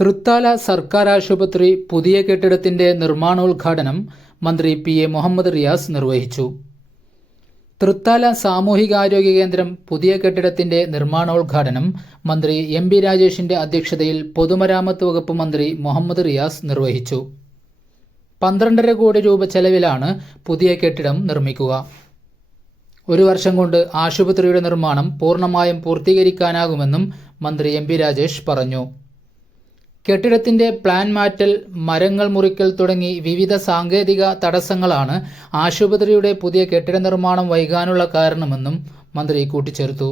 തൃത്താല സർക്കാർ ആശുപത്രി പുതിയ കെട്ടിടത്തിന്റെ നിർമ്മാണോദ്ഘാടനം മന്ത്രി പി എ മുഹമ്മദ് റിയാസ് നിർവഹിച്ചു. തൃത്താല സാമൂഹികാരോഗ്യ കേന്ദ്രം പുതിയ കെട്ടിടത്തിന്റെ നിർമ്മാണോദ്ഘാടനം മന്ത്രി എം ബി രാജേഷിന്റെ അധ്യക്ഷതയിൽ പൊതുമരാമത്ത് വകുപ്പ് മന്ത്രി മുഹമ്മദ് റിയാസ് നിർവഹിച്ചു. പന്ത്രണ്ടര കോടി രൂപ ചെലവിലാണ് പുതിയ കെട്ടിടം നിർമ്മിക്കുക. ഒരു വർഷം കൊണ്ട് ആശുപത്രിയുടെ നിർമ്മാണം പൂർണമായും പൂർത്തീകരിക്കാനാകുമെന്നും മന്ത്രി എം രാജേഷ് പറഞ്ഞു. കെട്ടിടത്തിന്റെ പ്ലാൻ മാറ്റൽ മരങ്ങൾ മുറിക്കൽ തുടങ്ങി വിവിധ സാങ്കേതിക തടസ്സങ്ങളാണ് ആശുപത്രിയുടെ പുതിയ കെട്ടിട നിർമ്മാണം വൈകാനുള്ള കാരണമെന്നും മന്ത്രി കൂട്ടിച്ചേർത്തു.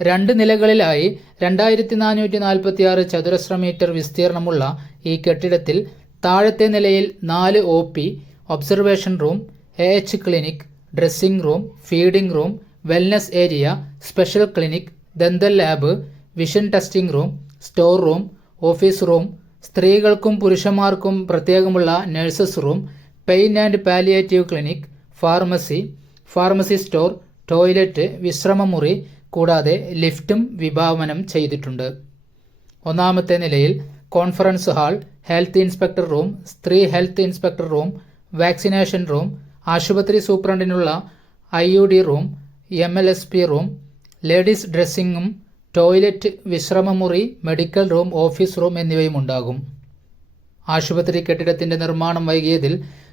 രണ്ട് നിലകളിലായി രണ്ടായിരത്തി നാനൂറ്റി നാൽപ്പത്തി ആറ് ചതുരശ്ര മീറ്റർ വിസ്തീർണമുള്ള ഈ കെട്ടിടത്തിൽ താഴത്തെ നിലയിൽ നാല് O P observation room A H clinic dressing room feeding room wellness area special clinic dental lab vision testing room store room office room സ്ത്രീകൾക്കും പുരുഷന്മാർക്കും പ്രത്യേകമുള്ള nurses room pain and palliative clinic pharmacy pharmacy store toilet വിശ്രമമുറി കൂടാതെ ലിഫ്റ്റും വിഭാവനം ചെയ്തിട്ടുണ്ട്. ഒന്നാമത്തെ നിലയിൽ conference hall health inspector room സ്ത്രീ health inspector room vaccination room ആശുപത്രി സൂപ്രണ്ടിനുള്ള I U D room M L S P room ladies ഡ്രസ്സിംഗും toilet വിശ്രമമുറി medical room office room എന്നിവയും ഉണ്ടാകും. ആശുപത്രി കെട്ടിടത്തിന്റെ നിർമ്മാണം വൈകിയതിൽ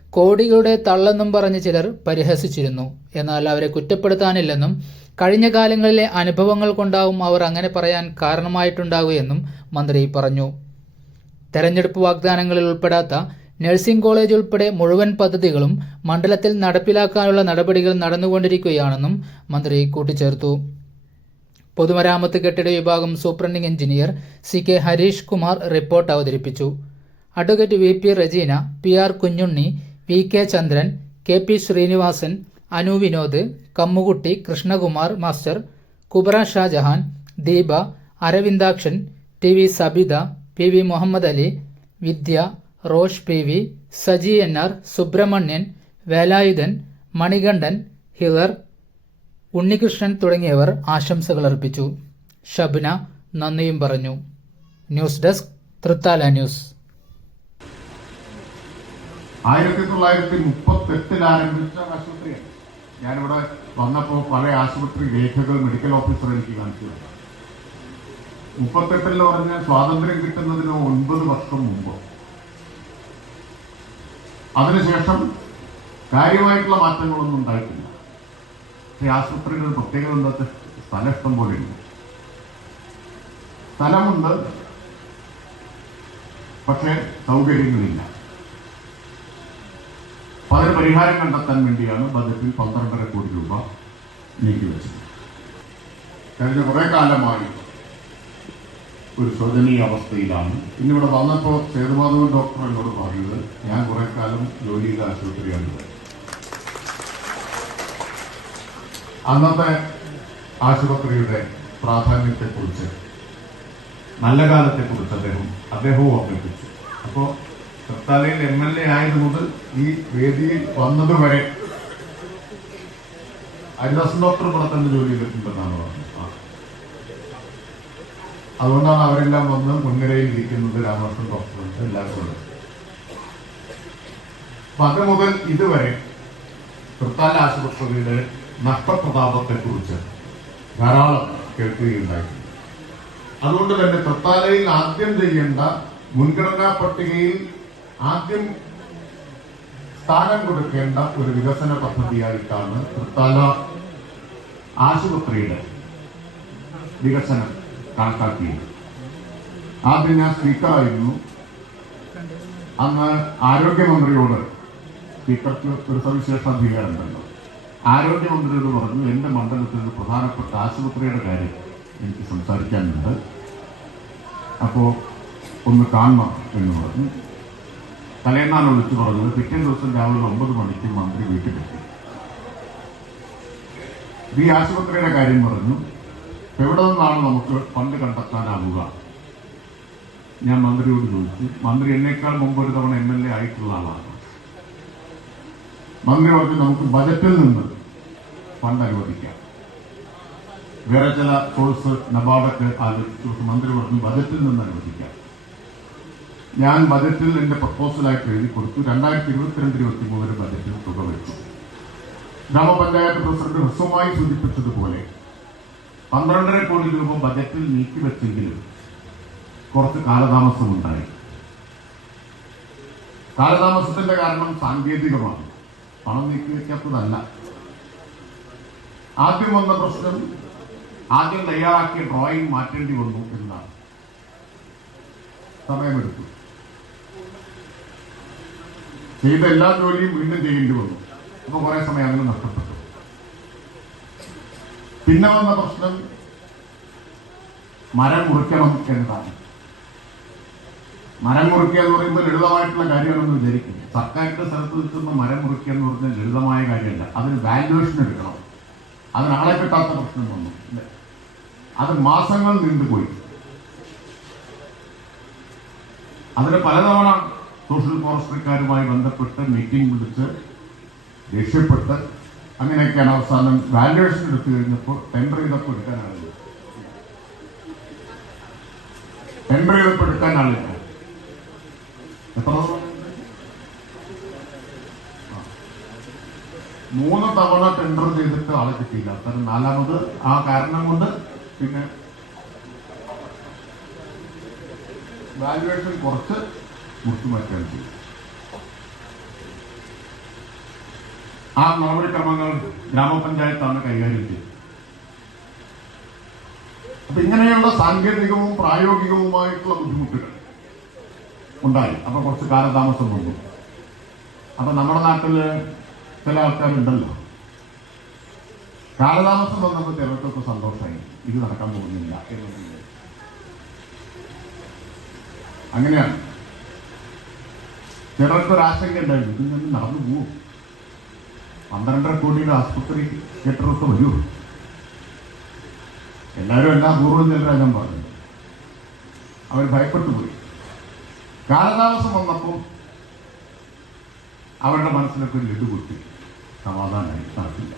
കോടികളുടെ തള്ളെന്നും പറഞ്ഞ് ചിലർ പരിഹസിച്ചിരുന്നു. എന്നാൽ അവരെ കുറ്റപ്പെടുത്താനില്ലെന്നും കഴിഞ്ഞ കാലങ്ങളിലെ അനുഭവങ്ങൾ കൊണ്ടാവും അവർ അങ്ങനെ പറയാൻ കാരണമായിട്ടുണ്ടാകുമെന്നും മന്ത്രി പറഞ്ഞു. തെരഞ്ഞെടുപ്പ് വാഗ്ദാനങ്ങളിൽ ഉൾപ്പെടാത്ത നഴ്സിംഗ് കോളേജ് ഉൾപ്പെടെ മുഴുവൻ പദ്ധതികളും മണ്ഡലത്തിൽ നടപ്പിലാക്കാനുള്ള നടപടികൾ നടന്നുകൊണ്ടിരിക്കുകയാണെന്നും മന്ത്രി കൂട്ടിച്ചേർത്തു. പൊതുമരാമത്ത് കെട്ടിട വിഭാഗം superintending engineer C K Harish Kumar report അവതരിപ്പിച്ചു. Advocate V P Rajeena P R Kunhunni V K Chandran K P Srinivasan Anu Vinod Kammukutty Krishnakumar master Kubra Shajahan Deepa Aravindakshan T V Sabitha P V Muhammad Ali Vidya Rosh P V Saji N R Subrahmanian Velayudhan Manikandan Hilar Unnikrishnan തുടങ്ങിയവർ ആശംസകൾ അർപ്പിച്ചു. ഷബ്ന നന്ദിയും പറഞ്ഞു. News desk Thrithala news. ആയിരത്തി തൊള്ളായിരത്തി മുപ്പത്തി എട്ടിൽ ആരംഭിച്ച ആശുപത്രിയാണ് ഞാനിവിടെ വന്നപ്പോൾ പല ആശുപത്രി രേഖകൾ മെഡിക്കൽ ഓഫീസർ എനിക്ക് കാണിച്ചു. മുപ്പത്തെട്ടിൽ പറഞ്ഞ സ്വാതന്ത്ര്യം കിട്ടുന്നതിന് ഒൻപത് വർഷം മുമ്പ്. അതിനുശേഷം കാര്യമായിട്ടുള്ള മാറ്റങ്ങളൊന്നും ഉണ്ടായിട്ടില്ല. പക്ഷേ ആശുപത്രികൾ പ്രത്യേകത എന്താ സ്ഥലം ഇഷ്ടം പോലെയുണ്ട് സ്ഥലമുണ്ട് പക്ഷേ സൗകര്യങ്ങളില്ല. അപ്പൊ പരിഹാരം കണ്ടെത്താൻ വേണ്ടിയാണ് ബജറ്റിൽ പന്ത്രണ്ടര കോടി രൂപ നീക്കിവെച്ചത് കഴിഞ്ഞ കുറെ കാലമായി ഒരു ശോചനീയ അവസ്ഥയിലാണ്. ഇന്നിവിടെ വന്നപ്പോൾ സേതുമാധവൻ ഡോക്ടർ എന്നോട് പറഞ്ഞത് ഞാൻ കുറെ കാലം ജോലി ചെയ്ത ആശുപത്രിയാണ് ഇത്. അന്നത്തെ ആശുപത്രിയുടെ പ്രാധാന്യത്തെക്കുറിച്ച് നല്ല കാലത്തെക്കുറിച്ച് അദ്ദേഹം അദ്ദേഹവും ഓർമ്മിപ്പിച്ചു അപ്പോൾ തൃത്താലയിൽ എം എൽ എ ആയത് മുതൽ ഈ വേദിയിൽ വന്നതുവരെ ഹരിദാസൻ ഡോക്ടർ ഇവിടെ തന്നെ ജോലി ചെയ്തിട്ടുണ്ടെന്നാണ് പറഞ്ഞത്. അതുകൊണ്ടാണ് അവരെല്ലാം വന്ന് മുൻനിരയിൽ ഇരിക്കുന്നത് രാമകൃഷ്ണൻ ഡോക്ടർ ഉണ്ട്. അപ്പൊ അത് മുതൽ ഇതുവരെ തൃത്താല ആശുപത്രിയുടെ നഷ്ടപ്രതാപത്തെക്കുറിച്ച് ധാരാളം കേൾക്കുകയുണ്ടായിട്ടുണ്ട് അതുകൊണ്ട് തന്നെ തൃത്താലയിൽ ആദ്യം ചെയ്യേണ്ട മുൻഗണനാ പട്ടികയിൽ ആദ്യം സ്ഥാനം കൊടുക്കേണ്ട ഒരു വികസന പദ്ധതിയായിട്ടാണ് തൃത്താല ആശുപത്രിയുടെ വികസനം കണക്കാക്കിയത്. ആദ്യം ഞാൻ സ്പീക്കറായിരുന്നു. അന്ന് ആരോഗ്യമന്ത്രിയോട് സ്പീക്കർക്ക് ഒരു സവിശേഷ അധികാരമുണ്ടല്ലോ ആരോഗ്യമന്ത്രിയോട് പറഞ്ഞു എന്റെ മണ്ഡലത്തിൽ ഒരു പ്രധാനപ്പെട്ട ആശുപത്രിയുടെ കാര്യം എനിക്ക് സംസാരിക്കാനുണ്ട്. അപ്പോൾ ഒന്ന് കാണണം എന്ന് പറഞ്ഞു. തലേന്നാൾ വിളിച്ചു പറഞ്ഞത് പിറ്റേ ദിവസം രാവിലെ ഒമ്പത് മണിക്ക് മന്ത്രി വീട്ടിലെത്തി. ഈ ആശുപത്രിയുടെ കാര്യം പറഞ്ഞു. എവിടെ നിന്നാണ് നമുക്ക് ഫണ്ട് കണ്ടെത്താനാവുക? ഞാൻ മന്ത്രിയോട് ചോദിച്ചു. മന്ത്രി എന്നേക്കാൾ മുമ്പ് ഒരു തവണ എം എൽ എ ആയിട്ടുള്ള ആളാണ്. മന്ത്രി പറഞ്ഞു നമുക്ക് ബജറ്റിൽ നിന്ന് ഫണ്ട് അനുവദിക്കാം. വേറെ ചില സോഴ്സ് നബാർഡൊക്കെ ആലോചിച്ചു മന്ത്രി പറഞ്ഞു ബജറ്റിൽ നിന്ന് അനുവദിക്കാം. ഞാൻ ബജറ്റിൽ എന്റെ പ്രപ്പോസലായിട്ട് എഴുതി കൊടുത്തു. രണ്ടായിരത്തി ഇരുപത്തിരണ്ട് ഇരുപത്തി മൂന്നിന് ബജറ്റിൽ തുക വെച്ചു ഗ്രാമപഞ്ചായത്ത് പ്രസിഡന്റ് ഹ്രസ്വമായി സൂചിപ്പിച്ചതുപോലെ പന്ത്രണ്ടര കോടി രൂപ ബജറ്റിൽ നീക്കിവെച്ചെങ്കിലും കുറച്ച് കാലതാമസമുണ്ടായി കാലതാമസത്തിന്റെ കാരണം സാങ്കേതികമാണ്. പണം നീക്കിവെക്കാത്തതല്ല ആദ്യം വന്ന പ്രശ്നം ആദ്യം തയ്യാറാക്കിയ ഡ്രോയിങ് മാറ്റേണ്ടി വന്നു എന്നാണ്. സമയമെടുത്തു. ചെയ്ത എല്ലാ ജോലിയും വീണ്ടും ചെയ്യേണ്ടി വന്നു. അപ്പൊ കുറെ സമയം അങ്ങനെ നഷ്ടപ്പെട്ടു. പിന്നെ വന്ന പ്രശ്നം മരം മുറിക്കണം എന്നതാണ്. മരം മുറിക്കുക എന്ന് പറയുമ്പോൾ ലളിതമായിട്ടുള്ള കാര്യമാണെന്ന് വിചാരിക്കുന്നു. സർക്കാരിന്റെ സ്ഥലത്ത് നിൽക്കുന്ന മരം മുറിക്കുക എന്ന് പറഞ്ഞാൽ ലളിതമായ കാര്യമല്ല. അതിന് വാല്യുവേഷൻ എടുക്കണം. അതിന് ആളെ കിട്ടാത്ത പ്രശ്നം വന്നു. അത് മാസങ്ങൾ നീണ്ടുപോയി. അതിന് പലതവണ സോഷ്യൽ ഫോറസ്ട്രിക്കാരുമായി ബന്ധപ്പെട്ട് മീറ്റിംഗ് വിളിച്ച് ദേഷ്യപ്പെട്ട് അങ്ങനെയൊക്കെയാണ് അവസാനം വാല്യുവേഷൻ എടുത്തു കഴിഞ്ഞപ്പോൾ ടെൻഡർ ചെയ്തപ്പോൾ എടുക്കാനാളില്ല ടെൻഡർ ചെയ്തപ്പോൾ എടുക്കാനാളില്ല എത്ര തവണ? ആ. മൂന്ന് തവണ ടെൻഡർ ചെയ്തിട്ട് ആളെ കിട്ടിയില്ല. അത്തരം നാലാമത് ആ കാരണം കൊണ്ട് പിന്നെ വാല്യുവേഷൻ കുറച്ച് മുറിച്ചു മാറ്റാൻ ചെയ്യും ആ നടപടിക്രമങ്ങൾ ഗ്രാമപഞ്ചായത്താണ് കൈകാര്യം ചെയ്തത്. അപ്പൊ ഇങ്ങനെയുള്ള സാങ്കേതികവും പ്രായോഗികവുമായിട്ടുള്ള ബുദ്ധിമുട്ടുകൾ ഉണ്ടായി. അപ്പൊ കുറച്ച് കാലതാമസം വന്നു. അപ്പൊ നമ്മുടെ നാട്ടിൽ ചില ആൾക്കാരുണ്ടല്ലോ. കാലതാമസം വന്നപ്പോൾ ചിലർക്കൊക്കെ സന്തോഷമായി. ഇത് നടക്കാൻ പോകുന്നില്ല എന്നുള്ളത് അങ്ങനെയാണ്. ചിലർക്കൊരു ആശങ്ക ഉണ്ടായിരുന്നു. ഇതിൽ നിന്ന് നടന്നു പോവും. പന്ത്രണ്ടര കോടിയുടെ ആസ്പത്രി കെട്ടിടമൊക്കെ വരൂ എല്ലാവരും എല്ലാ പൂർവം ചെല്ലാൻ പറഞ്ഞു അവർ ഭയപ്പെട്ടു പോയി. കാലതാമസം വന്നപ്പോൾ അവരുടെ മനസ്സിലൊക്കെ ഒരു ലഡു കുത്തി സമാധാനമായി നടക്കില്ല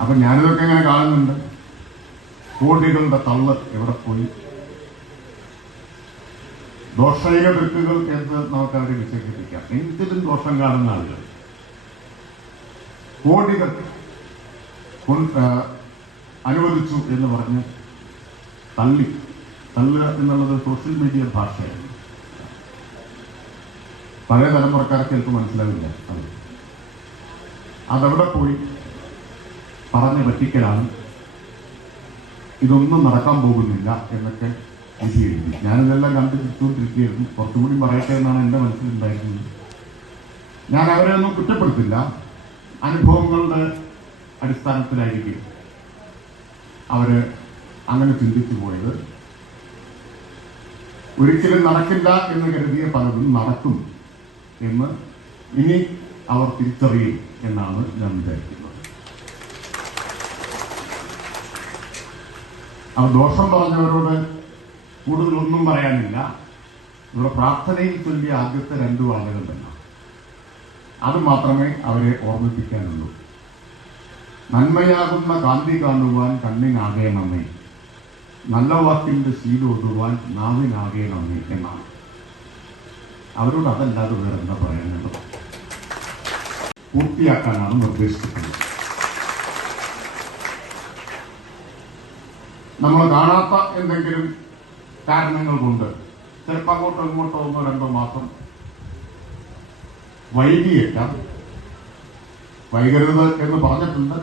അപ്പൊ ഞാനിതൊക്കെ ഇങ്ങനെ കാണുന്നുണ്ട്? കോടികളുടെ തള്ള് എവിടെ പോയി? ദോഷൈക ദൃക്കുകൾ എന്ന് നമുക്ക് അവരെ വിശേഷിപ്പിക്കാം. എന്തിലും ദോഷം കാണുന്ന ആളുകൾ. കോടികൾ അനുവദിച്ചു എന്ന് പറഞ്ഞ് തള്ളി. തള്ളുക എന്നുള്ളത് സോഷ്യൽ മീഡിയ ഭാഷയാണ്. പഴയ തലമുറക്കാർക്ക് ചിലപ്പോൾ മനസ്സിലാവില്ല. അത്. അതവിടെ പോയി പറഞ്ഞ് പറ്റിക്കലാണ്. ഇതൊന്നും നടക്കാൻ പോകുന്നില്ല എന്നൊക്കെ വിധി എഴുതി. ഞാനിതെല്ലാം കണ്ടു ചിരിച്ചുകൊണ്ടിരിക്കുകയായിരുന്നു. കുറച്ചുകൂടി പറയട്ടെ എന്നാണ് എന്റെ മനസ്സിലുണ്ടായിരുന്നത്. ഞാൻ അവരെ ഒന്നും കുറ്റപ്പെടുത്തില്ല. അനുഭവങ്ങളുടെ അടിസ്ഥാനത്തിലായിരിക്കും അവർ അങ്ങനെ ചിന്തിച്ചു പോയത്. ഒരിക്കലും നടക്കില്ല എന്ന് കരുതിയ പലതും നടക്കും. എന്ന് ഇനി അവർ തിരിച്ചറിയും എന്നാണ് ഞാൻ വിചാരിക്കുന്നത്. അവർ ദോഷം പറഞ്ഞവരോട് കൂടുതലൊന്നും പറയാനില്ല. ഇവിടെ പ്രാർത്ഥനയിൽ ചൊല്ലിയ ആദ്യത്തെ രണ്ട് വാചകൾ തന്നെ. അത് മാത്രമേ അവരെ ഓർമ്മിപ്പിക്കാനുള്ളൂ. നന്മയാകുന്ന കാന്തി കാണുവാൻ കണ്ണിനാകേണമേ നല്ല വാക്കിന്റെ ശീലം ഒതുവാൻ നാവിനാകേണമേ എന്നാണ്. അവരോട് അതല്ലാതെ വേറെ എന്താ പറയാനുള്ളത്? പൂർത്തിയാക്കാനാണ് നിർദ്ദേശിച്ചിട്ടുള്ളത്. നമ്മൾ കാണാത്ത എന്തെങ്കിലും കാരണങ്ങൾ കൊണ്ട് ചിലപ്പോൾ അങ്ങോട്ടോ ഇങ്ങോട്ടോ ഒന്നോ രണ്ടോ മാസം വൈകിയേക്കാം. വൈകരുത് എന്ന് പറഞ്ഞിട്ടുണ്ട്.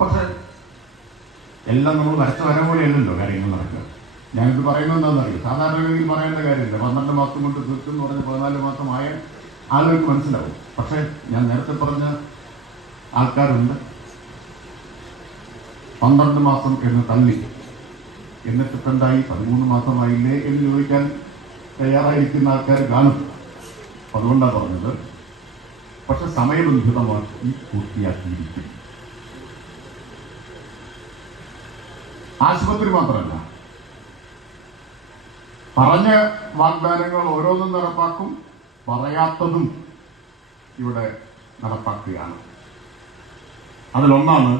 പക്ഷെ എല്ലാം നമ്മൾ വരച്ച വര പോലെയല്ലല്ലോ കാര്യങ്ങൾ നടക്കുക. ഞാനിത് പറയുന്നത് എന്താണെന്നറിയോ? സാധാരണഗതിയിൽ പറയേണ്ട കാര്യമില്ല. പന്ത്രണ്ട് മാസം കൊണ്ട് തീർക്കും എന്ന് പറഞ്ഞ് പതിനാല് മാസമായ ആളുകൾക്ക് മനസ്സിലാവും. പക്ഷെ ഞാൻ നേരത്തെ പറഞ്ഞ ആൾക്കാരുണ്ട്. പന്ത്രണ്ട് മാസം എന്ന് തള്ളി എന്നിട്ട് എന്തായി? പതിമൂന്ന് മാസമായില്ലേ എന്ന് ചോദിക്കാൻ തയ്യാറായിരിക്കുന്ന ആൾക്കാർ കാണും. അതുകൊണ്ടാണ് പറഞ്ഞത്. പക്ഷെ സമയബന്ധിതമാക്കി പൂർത്തിയാക്കിയിരിക്കും ആശുപത്രി മാത്രമല്ല പറഞ്ഞ വാഗ്ദാനങ്ങൾ ഓരോന്നും നടപ്പാക്കും പറയാത്തതും ഇവിടെ നടപ്പാക്കുകയാണ്. അതിലൊന്നാണ്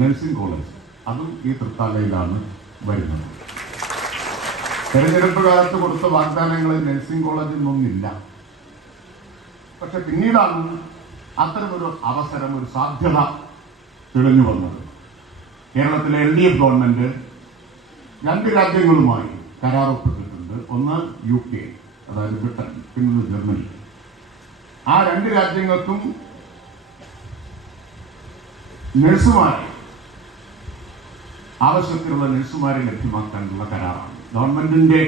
നഴ്സിംഗ് കോളേജ്. അതും ഈ തൃത്താലയിലാണ് വരുന്നത്. തെരഞ്ഞെടുപ്പ് കാലത്ത് കൊടുത്ത വാഗ്ദാനങ്ങളിൽ നഴ്സിംഗ് കോളേജിൽ നിന്നില്ല പക്ഷെ പിന്നീടാണ് അത്തരമൊരു അവസരം ഒരു സാധ്യത തെളിഞ്ഞു വന്നത്. കേരളത്തിലെ എൽ ഡി എഫ് ഗവൺമെന്റ് രണ്ട് രാജ്യങ്ങളുമായി കരാർ ഒപ്പിട്ടിട്ടുണ്ട് ഒന്ന് യു കെ അതായത് ബ്രിട്ടൻ പിന്നെ ജർമ്മനി. ആ രണ്ട് രാജ്യങ്ങൾക്കും നഴ്സുമാരെ ആവശ്യത്തിലുള്ള നഴ്സുമാരെ ലഭ്യമാക്കാനുള്ള കരാറാണ്. ഗവൺമെന്റിന്റെ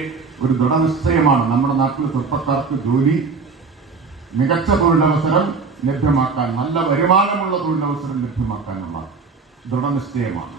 ഒരു ദൃഢനിശ്ചയമാണ് നമ്മുടെ നാട്ടിലെ ചെറുപ്പക്കാർക്ക് ജോലി മികച്ച തൊഴിലവസരം ലഭ്യമാക്കാൻ നല്ല വരുമാനമുള്ള തൊഴിലവസരം ലഭ്യമാക്കാനുള്ള ദൃഢനിശ്ചയമാണ്.